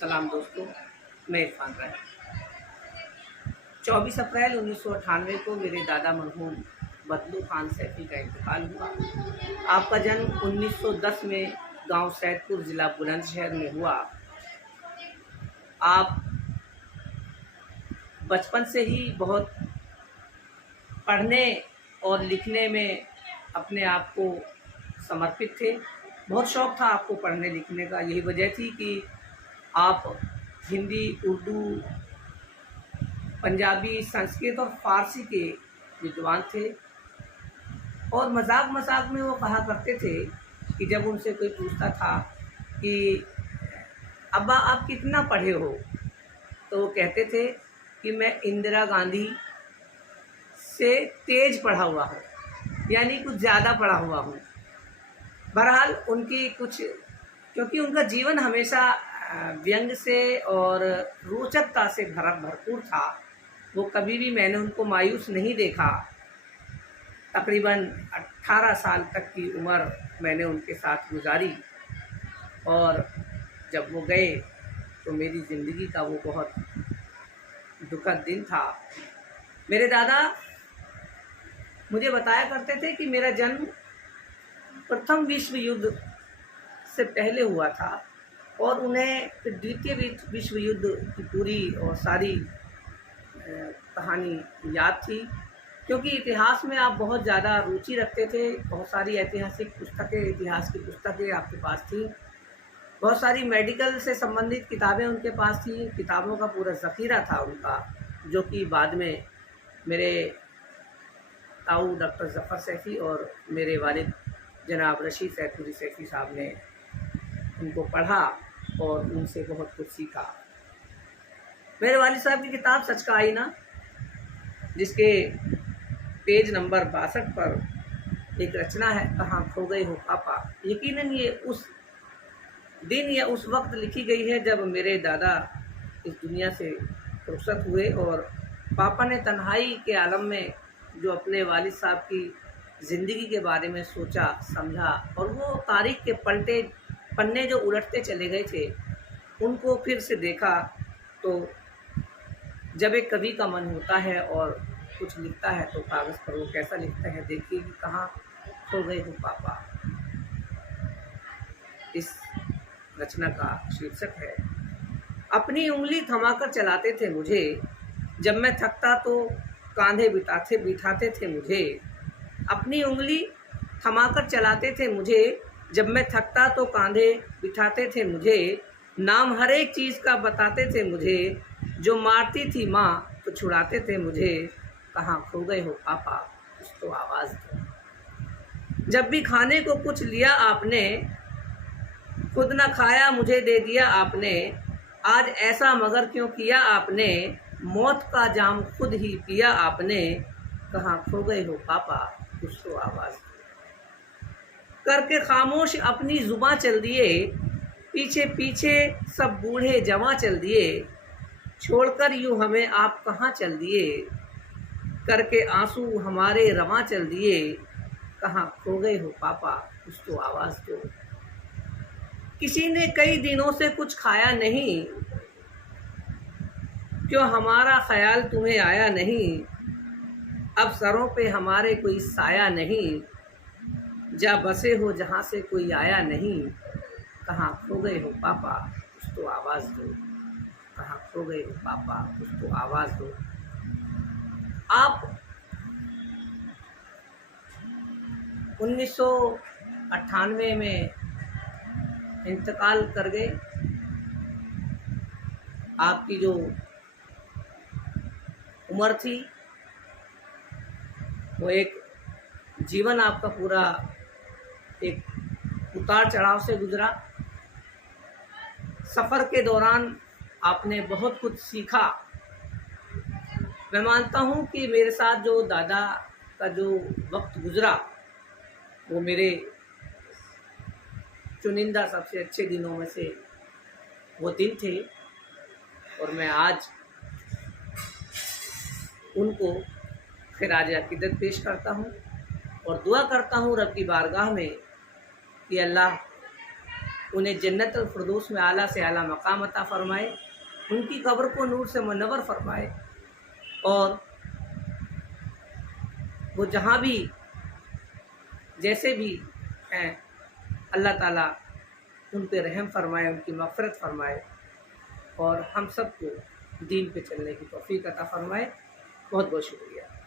सलाम दोस्तों, मैं इरफान राय। 24 अप्रैल 1998 को मेरे दादा मरहूम बदलू खान सैफी का इंतकाल हुआ। आपका जन्म 1910 में गांव सैदपुर, ज़िला बुलंदशहर में हुआ। आप बचपन से ही बहुत पढ़ने और लिखने में अपने आप को समर्पित थे। बहुत शौक़ था आपको पढ़ने लिखने का। यही वजह थी कि आप हिंदी, उर्दू, पंजाबी, संस्कृत और फ़ारसी के विद्वान थे। और मजाक मजाक में वो कहा करते थे कि जब उनसे कोई पूछता था कि अब्बा आप कितना पढ़े हो, तो वो कहते थे कि मैं इंदिरा गांधी से तेज पढ़ा हुआ हूँ, यानी कुछ ज़्यादा पढ़ा हुआ हूँ। बहरहाल उनकी कुछ, क्योंकि उनका जीवन हमेशा व्यंग से और रोचकता से भरपूर था, वो कभी भी मैंने उनको मायूस नहीं देखा। तकरीबन 18 साल तक की उम्र मैंने उनके साथ गुजारी और जब वो गए तो मेरी ज़िंदगी का वो बहुत दुखद दिन था। मेरे दादा मुझे बताया करते थे कि मेरा जन्म प्रथम विश्व युद्ध से पहले हुआ था और उन्हें द्वितीय विश्व युद्ध की पूरी और सारी कहानी याद थी, क्योंकि इतिहास में आप बहुत ज़्यादा रुचि रखते थे। बहुत सारी ऐतिहासिक पुस्तकें, इतिहास की पुस्तकें आपके पास थी। बहुत सारी मेडिकल से संबंधित किताबें उनके पास थी। किताबों का पूरा ज़ख़ीरा था उनका, जो कि बाद में मेरे ताऊ डॉक्टर ज़फ़र सैफ़ी और मेरे वालिद जनाब रशीद सैदपुरी सैफ़ी साहब ने उनको पढ़ा और उनसे बहुत कुछ सीखा। मेरे वालिद साहब की किताब सच का आईना, जिसके पेज नंबर 62 पर एक रचना है, कहाँ खो गए हो पापा। यकीनन ये उस दिन या उस वक्त लिखी गई है जब मेरे दादा इस दुनिया से रुखसत हुए और पापा ने तन्हाई के आलम में जो अपने वालिद साहब की ज़िंदगी के बारे में सोचा, समझा, और वो तारीख़ के पन्ने जो उलटते चले गए थे, उनको फिर से देखा। तो जब एक कवि का मन होता है और कुछ लिखता है तो कागज़ पर वो कैसा लिखता है, देखिए कि कहाँ खो गए हो पापा। इस रचना का शीर्षक है, अपनी उंगली थमाकर चलाते थे मुझे, जब मैं थकता तो कांधे बिठाते थे मुझे। अपनी उंगली थमाकर चलाते थे मुझे, जब मैं थकता तो कांधे बिठाते थे मुझे। नाम हर एक चीज़ का बताते थे मुझे, जो मारती थी माँ तो छुड़ाते थे मुझे। कहाँ खो गए हो पापा, कुछ तो आवाज़ दो। जब भी खाने को कुछ लिया आपने, खुद न खाया मुझे दे दिया आपने। आज ऐसा मगर क्यों किया आपने, मौत का जाम खुद ही पिया आपने। कहाँ खो गए हो पापा, कुछ तो आवाज़ दो। करके खामोश अपनी जुबां चल दिए, पीछे पीछे सब बूढ़े जवां चल दिए। छोड़कर यूँ हमें आप कहाँ चल दिए, करके आंसू हमारे रवां चल दिए। कहाँ खो गए हो पापा, कुछ तो आवाज़ दो। किसी ने कई दिनों से कुछ खाया नहीं, क्यों हमारा ख्याल तुम्हें आया नहीं। अब सरों पे हमारे कोई साया नहीं, जा बसे हो जहाँ से कोई आया नहीं। कहाँ खो गए हो पापा, कुछ तो आवाज़ दो। कहाँ खो गए हो पापा, कुछ तो आवाज़ दो। आप 1998 में इंतकाल कर गए। आपकी जो उम्र थी, वो एक जीवन आपका पूरा एक उतार चढ़ाव से गुजरा। सफ़र के दौरान आपने बहुत कुछ सीखा। मैं मानता हूँ कि मेरे साथ जो दादा का जो वक्त गुजरा, वो मेरे चुनिंदा सबसे अच्छे दिनों में से वो दिन थे। और मैं आज उनको खिराज अक़ीदत पेश करता हूँ और दुआ करता हूँ रब की बारगाह में कि अल्लाह उन्हें जन्नतुल फिरदौस में आला से आला मकाम अता फ़रमाए, उनकी कब्र को नूर से मुनव्वर फ़रमाए और वो जहाँ भी जैसे भी हैं अल्लाह ताला उन पे रहम फ़रमाए, उनकी मग़फ़िरत फ़रमाए और हम सबको दीन पे चलने की तौफ़ीक़ अता फ़रमाए। बहुत बहुत शुक्रिया।